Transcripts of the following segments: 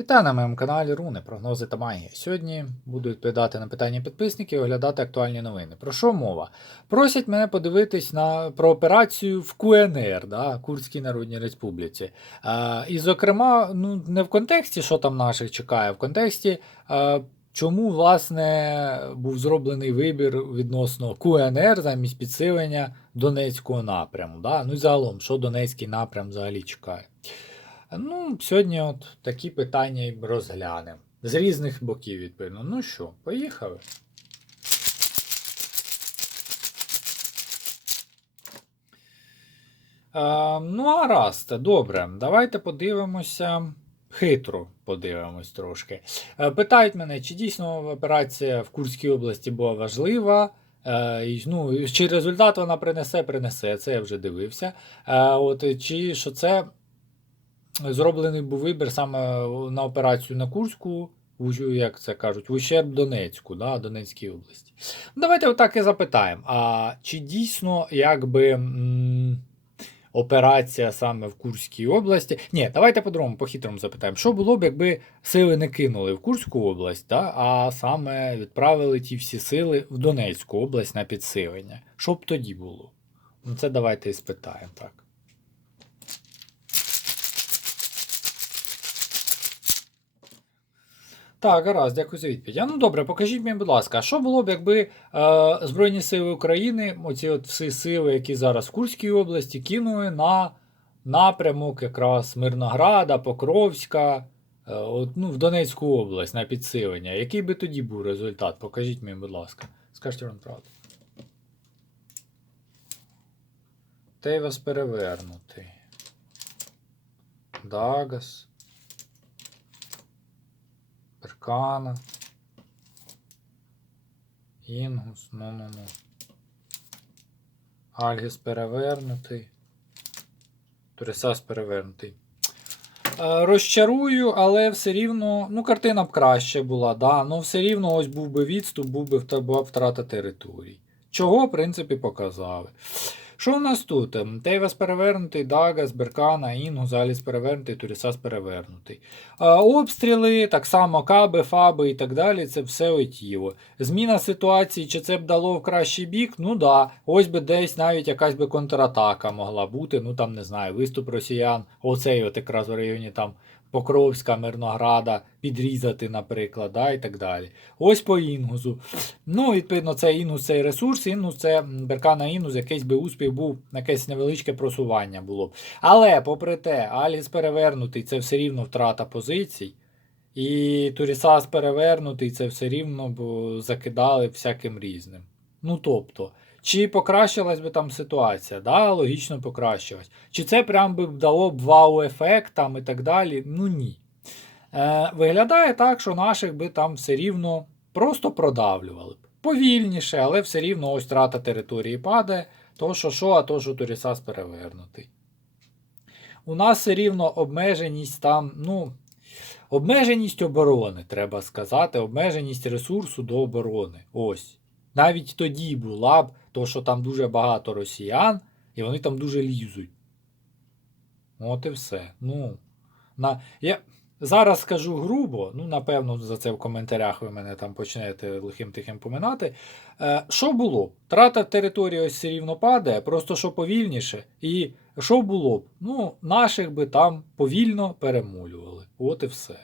Вітаю на моєму каналі Руни, прогнози та магія. Сьогодні буду відповідати на питання підписників і оглядати актуальні новини. Про що мова? Просять мене подивитись на, про операцію в КНР, да, Курській Народній Республіці. А, і, зокрема, ну, не в контексті, що там наших чекає, а в контексті. А, Чому, власне, був зроблений вибір відносно КНР замість підсилення Донецького напряму? Да? Ну і загалом, що Донецький напрям взагалі чекає? Ну, сьогодні от такі питання й розглянемо. З різних боків, відповідно. Ну що, поїхали. Е, ну, гаразд, добре. Давайте подивимося. Хитро подивимось трошки. Е, питають мене, чи дійсно операція в Курській області була важлива. Е, ну, чи результат вона принесе, принесе, це я вже дивився. Е, от, чи що це зроблений був вибір саме на операцію на Курську, як це кажуть, в ущерб Донецьку, да, Донецькій області. Давайте отак і запитаємо: а чи дійсно якби. м, Операція саме в Курській області. Ні, давайте по-другому, по-хитрому запитаємо, що було б, якби сили не кинули в Курську область, да, а саме відправили ті всі сили в Донецьку область на підсилення. Що б тоді було? Ну, це давайте і спитаємо так. Так, гаразд, дякую за відповідь. Ну добре, покажіть мені, будь ласка, а що було б, якби е, Збройні Сили України, оці от всі сили, які зараз в Курській області, кинули на напрямок якраз Мирнограда, Покровська, е, от, ну, в Донецьку область на підсилення. Який би тоді був результат? Покажіть мені, будь ласка. Скажіть вам правду. Тейвас перевернутий. Дагас. Перкана. Інгус, ну-ну-ну. Альгіс перевернутий. Турисас перевернутий. Е, Розчарую, але все рівно. Ну, картина б краще була, да. Ну, все рівно ось був би відступ, був би втрата територій. Чого, в принципі, показали. Що у нас тут? Ем, Тейвас перевернутий, Дагас, Беркана, Інгус, Аліс перевернутий, Турісас перевернутий. Обстріли, так само каби, фаби і так далі, це все отіло. Зміна ситуації, чи це б дало в кращий бік? Ну да. Ось би десь навіть якась би контратака могла бути. Ну там не знаю, виступ росіян, оцей от якраз в районі там Покровська, Мирнограда, підрізати, наприклад, да, і так далі. Ось по інгузу. Ну, відповідно, це інгус, цей ресурс, інгус це беркана інгус, якийсь би успіх був, якесь невеличке просування було б. Але, попри те, Аліс перевернутий, це все рівно втрата позицій. І Турісас перевернутий, це все рівно б закидали всяким різним. Ну тобто, чи покращилась би там ситуація? Да, логічно покращилась. Чи це прям би дало б вау-ефект там і так далі? Ну ні. Е, виглядає так, що наших би там все рівно просто продавлювали б. Повільніше, але все рівно ось втрата території падає. То що що, а то що Турісас перевернутий. У нас все рівно обмеженість там, ну, обмеженість оборони, треба сказати, обмеженість ресурсу до оборони. Ось. Навіть тоді була б, то що там дуже багато росіян, і вони там дуже лізуть. От і все. Ну, на, я зараз скажу грубо, ну, напевно, за це в коментарях ви мене там почнете лихим тихим поминати. Е, що було? Трата території ось все рівно падає, просто що повільніше. І що було б? Ну, наших би там повільно перемолювали. От і все.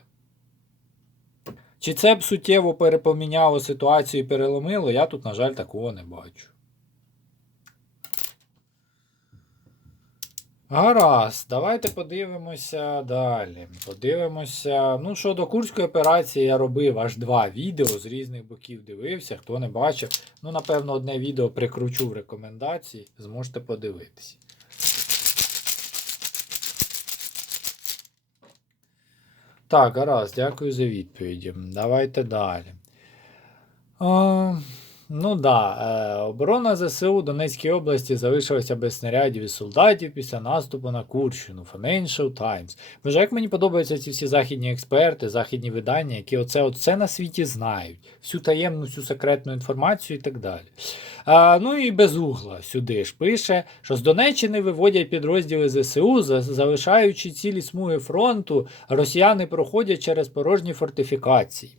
Чи це б суттєво перепоміняло ситуацію і переломило, я тут, на жаль, такого не бачу. Гаразд, давайте подивимося далі. Подивимося. Ну, щодо Курської операції я робив аж два відео з різних боків дивився. Хто не бачив, ну, напевно, одне відео прикручу в рекомендації, зможете подивитися. Так, гаразд, дякую за відповіді. Давайте далі. А, Ну да, е, оборона ЗСУ Донецькій області залишилася без снарядів і солдатів після наступу на Курщину. Financial Times. Боже, як мені подобаються ці всі західні експерти, західні видання, які оце все на світі знають, всю таємну, всю секретну інформацію і так далі. А, ну і безугла сюди ж пише, що з Донеччини виводять підрозділи ЗСУ, залишаючи цілі смуги фронту, росіяни проходять через порожні фортифікації.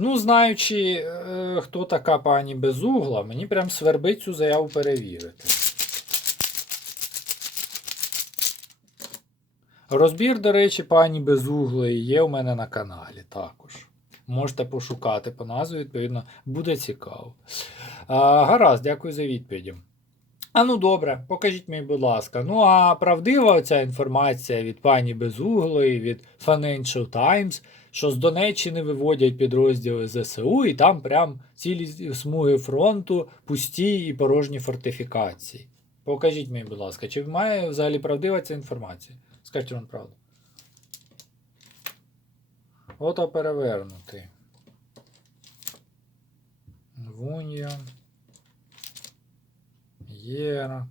Ну, знаючи, е, хто така пані Безугла, мені прям свербить цю заяву перевірити. Розбір, до речі, пані Безуглої є у мене на каналі також. Можете пошукати по назві, відповідно, буде цікаво. А, гаразд, дякую за відповіді. А ну добре, покажіть мені, будь ласка. Ну а правдива ця інформація від пані Безуглої, від Financial Times, що з Донеччини виводять підрозділи ЗСУ, і там прям цілі смуги фронту, пусті і порожні фортифікації. Покажіть мені, будь ласка, чи має взагалі правдива ця інформація? Скажіть вам правду. Ото перевернутий. Вунья. Єра.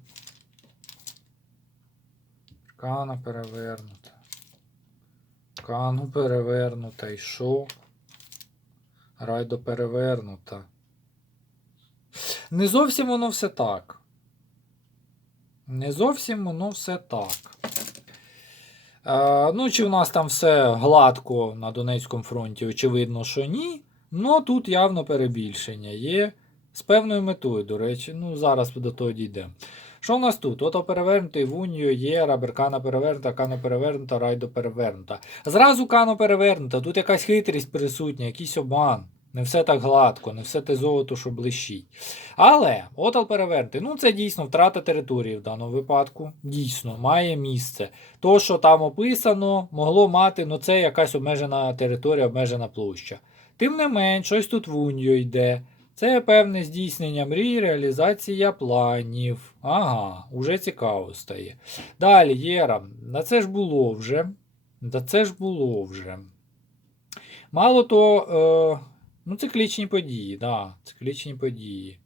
Кана перевернута. Кану перевернута. І що? Райдо перевернута. Не зовсім воно все так. Не зовсім воно все так. Е, ну, чи в нас там все гладко на Донецькому фронті? Очевидно, що ні. Ну тут явно перебільшення є. З певною метою, до речі, ну зараз до того дійдемо. Що в нас тут? Ото перевернутий Вуньо, Єра, Беркана перевернута, Кано перевернута, Райдо перевернута. Зразу Кано перевернута, тут якась хитрість присутня, якийсь обман. Не все так гладко, не все те золото, що блищить. Але Отал перевернутий, ну це дійсно втрата території в даному випадку. Дійсно, має місце. То, що там описано, могло мати, ну це якась обмежена територія, обмежена площа. Тим не менш, щось тут в Уньо йде. Це певне здійснення мрій, реалізація планів. Ага, уже цікаво стає. Далі, Єра, на це ж було вже. На це ж було вже. Мало то, е, ну, циклічні події, да, циклічні події.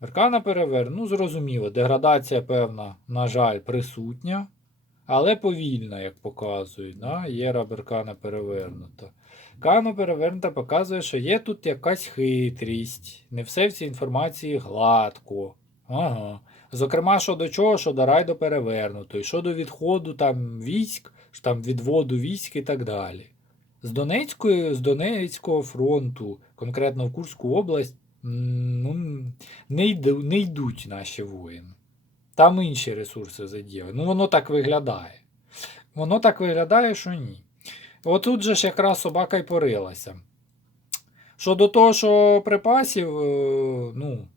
Аркана перевер, ну, зрозуміло, деградація певна, на жаль, присутня, але повільна, як показують. Да? Єра Беркана перевернута. Кано перевернута показує, що є тут якась хитрість. Не все в цій інформації гладко. Ага. Зокрема, що до чого, що до райду перевернутої, щодо відходу там військ, що там відводу військ і так далі. З Донецької, з Донецького фронту, конкретно в Курську область, ну, не, йду, не йдуть наші воїни. Там інші ресурси задіяли. Ну, воно так виглядає. Воно так виглядає, що ні. Отут же ж якраз собака й порилася. Щодо того, що припасів, е, ну,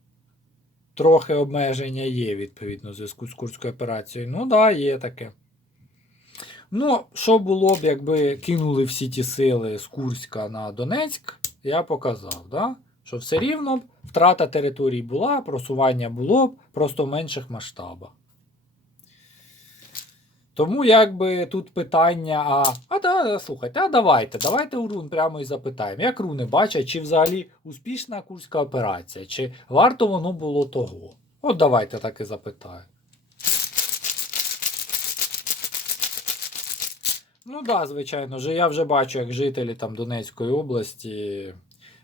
трохи обмеження є, відповідно, в зв'язку з Курською операцією. Ну, так, да, є таке. Ну, що було б, якби кинули всі ті сили з Курська на Донецьк, я показав, да? що все рівно б втрата територій була, просування було б, просто в менших масштабах. Тому якби тут питання, а, а да, слухайте, а давайте, давайте у рун прямо і запитаємо. Як руни бачать, чи взагалі успішна курська операція, чи варто воно було того? От давайте так і запитаю. Ну так, да, звичайно, я вже бачу, як жителі там Донецької області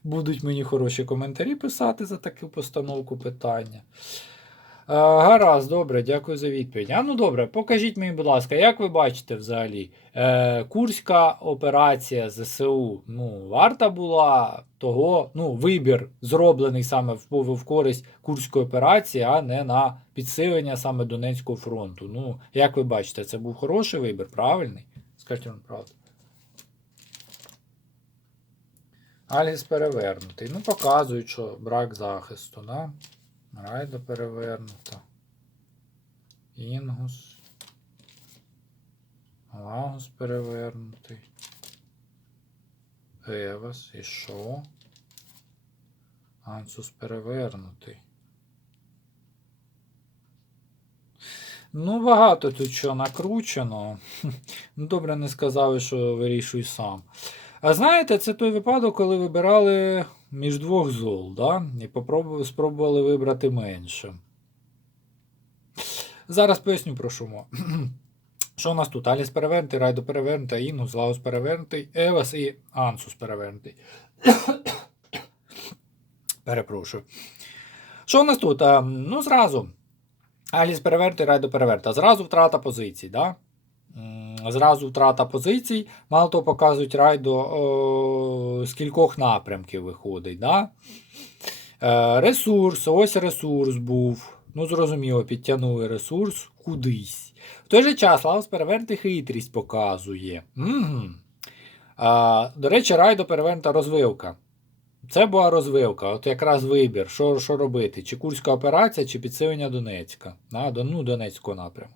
будуть мені хороші коментарі писати за таку постановку питання. Е, Гаразд, добре, дякую за відповідь. А ну добре, покажіть мені, будь ласка, як ви бачите взагалі, е, Курська операція ЗСУ ну, варта була того, ну, вибір зроблений саме в, в користь Курської операції, а не на підсилення саме Донецького фронту. Ну, як ви бачите, це був хороший вибір, правильний? Скажіть вам правду. Аліс перевернутий. Ну, показують, що брак захисту, да? Райда перевернута. Інгус. Лагус перевернутий. Евас. І що? Ансус перевернутий. Ну, багато тут що накручено. Ну, добре, не сказали, що вирішуй сам. А знаєте, це той випадок, коли вибирали між двох зол, да? і попробували, спробували вибрати менше. Зараз поясню про що мова. Що у нас тут? Аліс перевернутий, Райдо перевернутий, Інгус, Лаус перевернутий, Евас і Ансус перевернутий. Перепрошую. Що у нас тут? А, ну, зразу. Аліс перевернутий, Райдо перевернутий. Зразу втрата позицій, да? Зразу втрата позицій. Мало того, показують Райдо о, з кількох напрямків виходить. Да? Е, ресурс, ось ресурс був. Ну, зрозуміло, підтягнули ресурс кудись. В той же час Лаус перевернути хитрість показує. Угу. А, до речі, Райдо перевернута розвилка. Це була розвилка, от якраз вибір, що, що робити, чи Курська операція, чи підсилення Донецька, на, ну, Донецького напряму.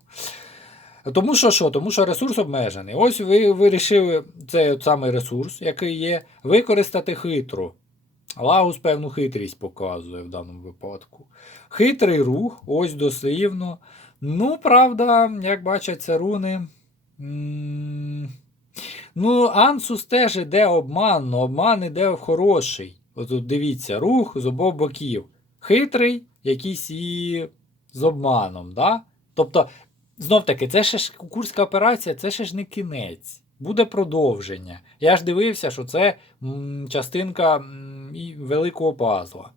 Тому що що? Тому що ресурс обмежений. Ось ви вирішили цей самий ресурс, який є, використати хитро. Лагус певну хитрість показує в даному випадку. Хитрий рух, ось дослівно. Ну, правда, як бачаться руни. Ну, Ансус теж іде обманно, обман іде в хороший. От дивіться, рух з обох боків. Хитрий, якийсь і з обманом. Да? Тобто, знов таки, це ще ж курська операція, це ще ж не кінець. Буде продовження. Я ж дивився, що це м, частинка м, і великого пазла.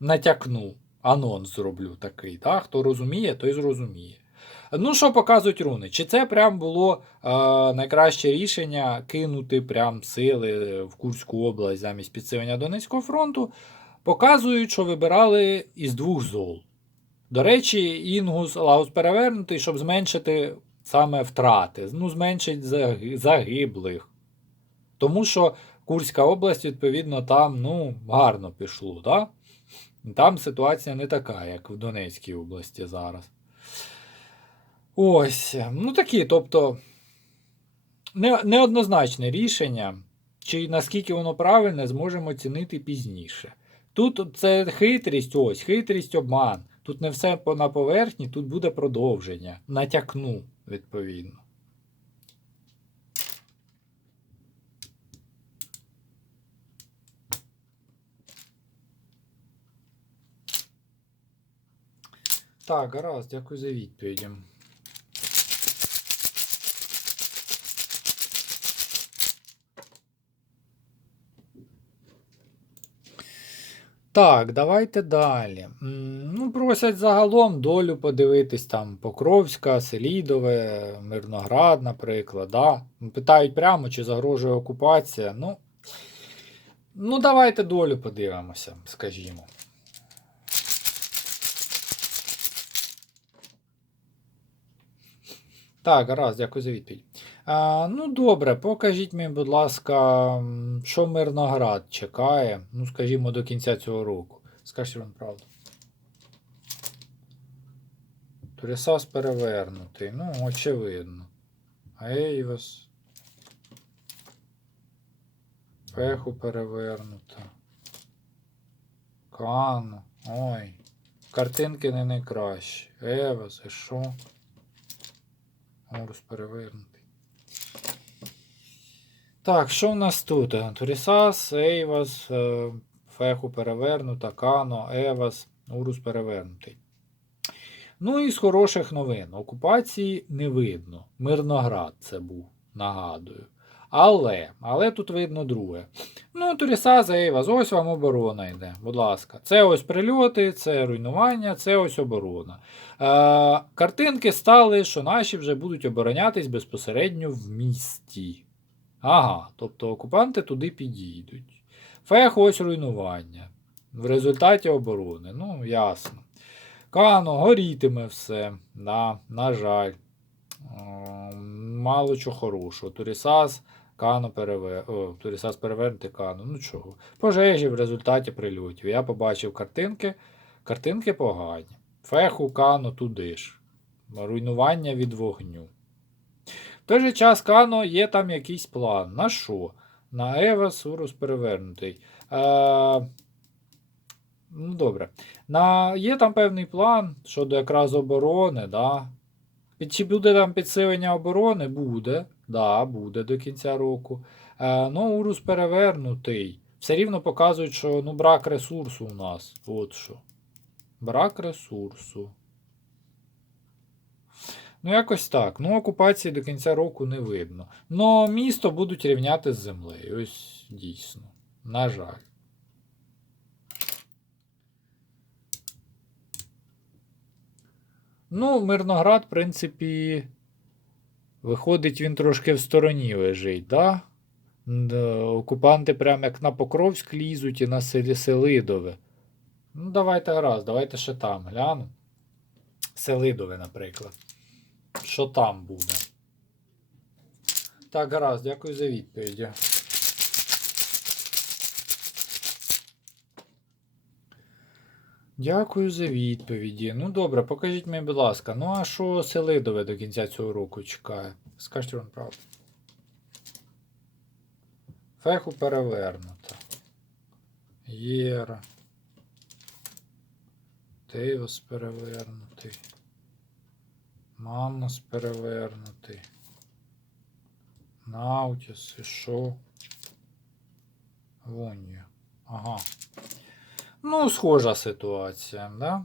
Натякну. Анонс зроблю такий. Да? Хто розуміє, той зрозуміє. Ну, що показують руни? Чи це прям було е, найкраще рішення кинути прям сили в Курську область замість підсилення Донецького фронту? Показують, що вибирали із двох зол. До речі, Інгус Лаус перевернутий, щоб зменшити саме втрати, ну, зменшить загиблих. Тому що Курська область, відповідно, там ну, гарно пішло. Да? Там ситуація не така, як в Донецькій області зараз. Ось, ну такі, тобто не, неоднозначне рішення, чи наскільки воно правильне, зможемо оцінити пізніше. Тут це хитрість, ось, хитрість обман. Тут не все на поверхні, тут буде продовження. Натякну, відповідно. Так, гаразд, дякую за відповіді. Так, давайте далі. Ну, просять загалом долю подивитись там Покровська, Селідове, Мирноград, наприклад. Да? Питають прямо, чи загрожує окупація. Ну, ну давайте долю подивимося, скажімо. Так, гаразд, дякую за відповідь. А, ну, добре, покажіть мені, будь ласка, що Мирноград чекає, ну, скажімо, до кінця цього року. Скажіть вам правду. Турісас перевернутий, ну, очевидно. Ейвас. Феху перевернута. Кану. Ой. Картинки не найкращі. Евас, і що? Орус перевернутий. Так, що в нас тут? Турісас, Ейвас, е, Феху перевернута, Кано, Евас, Урус перевернутий. Ну і з хороших новин. Окупації не видно. Мирноград це був, нагадую. Але, але тут видно друге. Ну, Турісас, Ейвас, ось вам оборона йде. Будь ласка. Це ось прильоти, це руйнування, це ось оборона. Е, картинки стали, що наші вже будуть оборонятись безпосередньо в місті. Ага, тобто окупанти туди підійдуть. Фех ось руйнування. В результаті оборони. Ну, ясно. Кано, горітиме все. Да, на жаль. Мало чого хорошого. Турісас, Кано переве... О, Турісас перевернути Кано. Ну чого. Пожежі в результаті прильотів. Я побачив картинки. Картинки погані. Феху, Кано туди ж. Руйнування від вогню. В той же час Кано є там якийсь план. На що? На Ева Сурус перевернутий. Е, ну, добре. На, є там певний план щодо якраз оборони. Да? Чи буде там підсилення оборони? Буде. Да, буде до кінця року. Е, ну, Урус перевернутий. все рівно показують, що ну, брак ресурсу у нас. От що. Брак ресурсу. Ну, якось так. Ну, окупації до кінця року не видно. Но місто будуть рівняти з землею. Ось дійсно. На жаль. Ну, Мирноград, в принципі, виходить, він трошки в стороні лежить, да? Окупанти прям як на Покровськ лізуть і на селі Селидове. Ну, давайте гаразд, давайте ще там гляну. Селидове, наприклад. Що там буде? Так, гаразд, дякую за відповіді. Дякую за відповіді. Ну добре, покажіть мені, будь ласка. Ну а що Селидове до кінця цього року чекає? Скажіть вам правду. Феху перевернуто. Єра. Тейвос перевернутий. Маннос перевернутий. Наутіс і що? Вонью. Ага. Ну, схожа ситуація, да?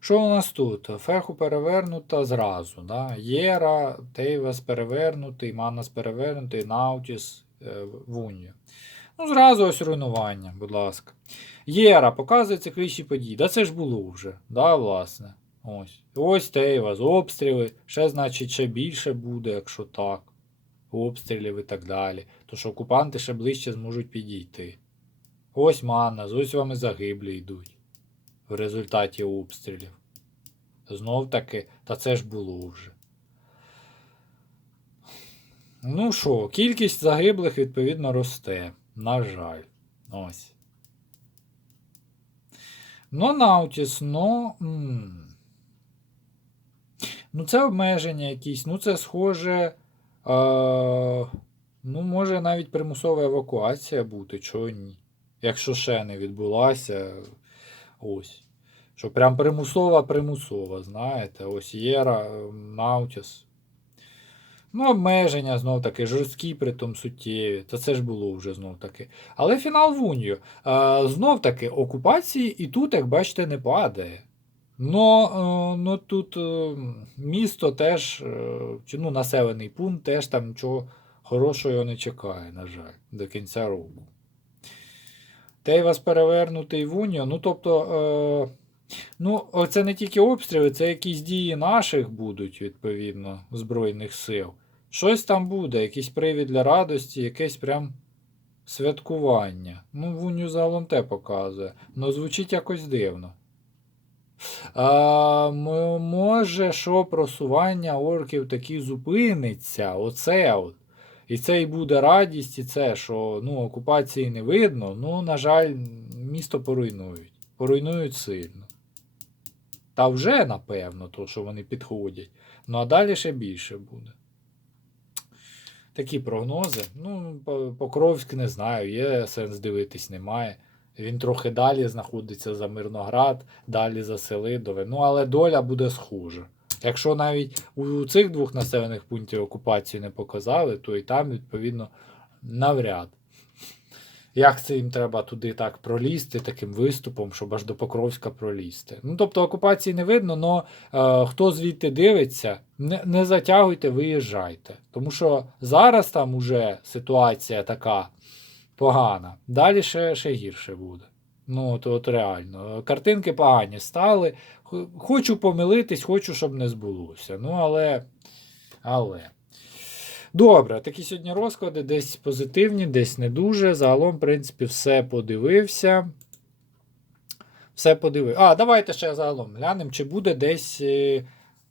Що у нас тут? Феху перевернута зразу. Да? Єра, Тейвес перевернутий, Маннас перевернутий, Наутіс, е, Вунья. Ну, зразу ось руйнування, будь ласка. Єра показує циклічні події. Да це ж було вже, да, власне. Ось. Ось Тейвас, обстріли. Ще, значить, ще більше буде, якщо так. Обстрілів і так далі. То що окупанти ще ближче зможуть підійти. Ось Маннас, ось вам і загиблі йдуть в результаті обстрілів. Знов таки, та це ж було вже. Ну що, кількість загиблих відповідно росте. На жаль. Ось. Ну, Наутіс, ну. Ну, це обмеження якісь. Ну, це схоже. Е, ну, може навіть примусова евакуація бути, чого ні. Якщо ще не відбулася. Ось. Що прям примусова, примусова, знаєте, ось Єра, Наутіс. Ну, обмеження знов таки, жорсткі, притом суттєві. Та це ж було вже знов таки. Але фінал в Унію. Знов таки, окупації і тут, як бачите, не падає. Но, но тут е, місто теж, е, чи, ну, населений пункт теж там нічого хорошого не чекає, на жаль, до кінця року. Тейвас перевернутий в Унію. Ну, тобто, е, ну, це не тільки обстріли, це якісь дії наших будуть, відповідно, Збройних сил. Щось там буде, якийсь привід для радості, якесь прям святкування. Ну, в Унію загалом те показує. Ну, звучить якось дивно. А, може, що просування орків таки зупиниться. Оце от. І це і буде радість, і це, що ну, окупації не видно, ну, на жаль, місто поруйнують. Поруйнують сильно. Та вже, напевно, то, що вони підходять. Ну, а далі ще більше буде. Такі прогнози. Ну, Покровськ не знаю, є сенс дивитись, немає. Він трохи далі знаходиться за Мирноград, далі за Селидове. Ну, але доля буде схожа. Якщо навіть у цих двох населених пунктів окупацію не показали, то і там, відповідно, навряд. Як це їм треба туди так пролізти, таким виступом, щоб аж до Покровська пролізти? Ну, тобто окупації не видно, але е, хто звідти дивиться, не, не затягуйте, виїжджайте. Тому що зараз там уже ситуація така погана. Далі ще, ще гірше буде. Ну, от, от реально. Картинки погані стали. Хочу помилитись, хочу, щоб не збулося. Ну, але. Але. Добре, такі сьогодні розклади, десь позитивні, десь не дуже. Загалом, в принципі, все подивився. Все подивився. А, давайте ще загалом глянемо, чи буде десь е,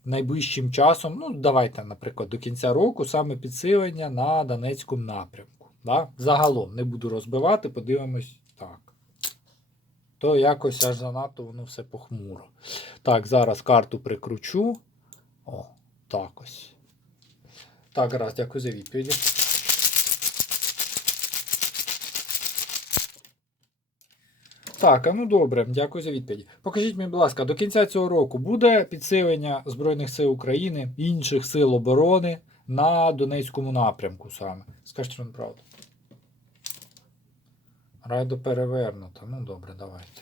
найближчим часом. Ну, давайте, наприклад, до кінця року саме підсилення на Донецькому напрямку. Да? Загалом не буду розбивати, подивимось так. То якось аж занадто воно все похмуро. Так, зараз карту прикручу. О, так ось. Так, раз, дякую за відповіді. Так, а ну добре, дякую за відповіді. Покажіть мені, будь ласка, до кінця цього року буде підсилення Збройних сил України, інших сил оборони на Донецькому напрямку саме. Скажіть вам правду. Райдо перевернута. Ну добре, давайте.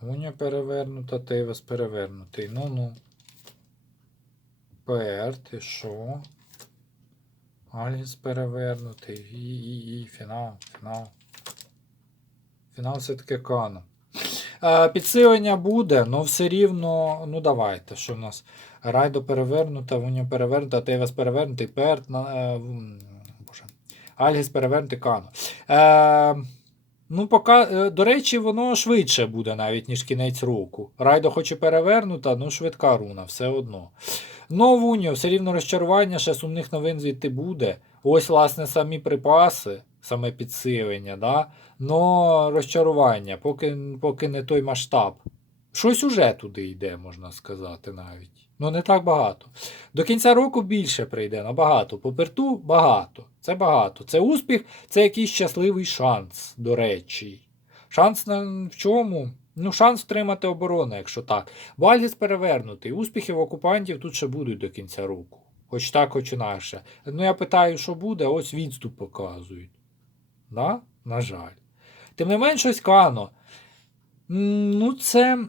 Гуня перевернута, Тейвас перевернутий. Ну ну. Пер, ти що? Альгіс перевернутий. І, і, і, фінал, фінал. Фінал все-таки кано. Е, підсилення буде, але все рівно. Ну давайте. Що в нас? Райдо перевернута, Вуня перевернута, Тейвас перевернутий, Перт. Альгіс перевернутий кано. Е, ну, поки, е, до речі, воно швидше буде навіть, ніж кінець року. Райдо хоч і перевернута, ну швидка руна, все одно. Ну, Вуньо, все рівно розчарування, ще сумних новин звідти буде. Ось, власне, самі припаси, саме підсилення, да? но розчарування, поки, поки не той масштаб. Щось уже туди йде, можна сказати, навіть. Ну, не так багато. До кінця року більше прийде, набагато. По перту багато. Це багато. Це успіх, це якийсь щасливий шанс, до речі. Шанс на в чому? Ну, шанс втримати оборону, якщо так. Бо Альгіс перевернутий. Успіхів окупантів тут ще будуть до кінця року. Хоч так, хоч інакше. Ну, я питаю, що буде, ось відступ показують. Да? На жаль. Тим не менш, ось Кано. Ну, це,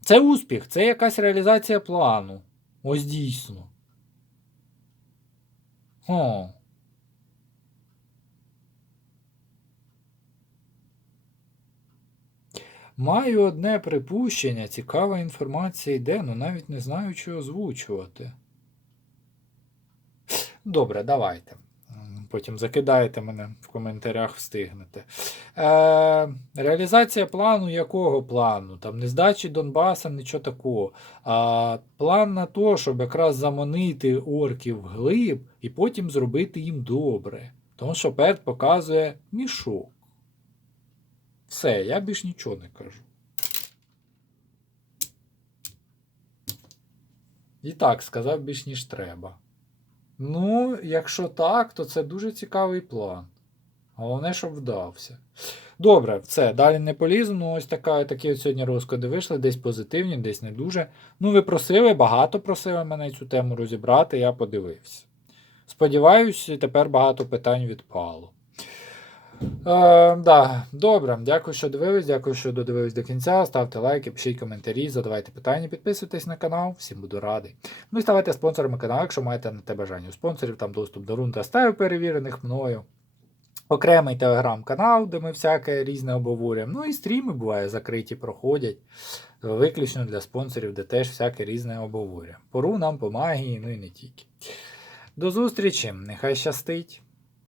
це успіх, це якась реалізація плану. Ось дійсно. О. Маю одне припущення, цікава інформація йде, ну навіть не знаю, що озвучувати. Добре, давайте. Потім закидаєте мене в коментарях, встигнете. Е, реалізація плану якого плану? Там не здачі Донбаса, нічого такого. А план на те, щоб якраз заманити орків вглиб і потім зробити їм добре. Тому що Перт показує мішок. Все, я більш нічого не кажу. І так, сказав більш ніж треба. Ну, якщо так, то це дуже цікавий план. Головне, щоб вдався. Добре, все, далі не полізу. Ну, ось така, такі от сьогодні розклади вийшли, десь позитивні, десь не дуже. Ну, ви просили, багато просили мене цю тему розібрати, я подивився. Сподіваюсь, тепер багато питань відпало. Е, да, добре, дякую, що дивились, дякую, що додивились до кінця. Ставте лайки, пишіть коментарі, задавайте питання, підписуйтесь на канал, всім буду радий. Ну і ставайте спонсорами каналу, якщо маєте на те бажання. У спонсорів там доступ до рун та стаю перевірених мною. Окремий телеграм-канал, де ми всяке різне обговорюємо. Ну і стріми буває закриті, проходять. Виключно для спонсорів, де теж всяке різне обговорюємо. По рунам, по магії, ну і не тільки. До зустрічі, нехай щастить!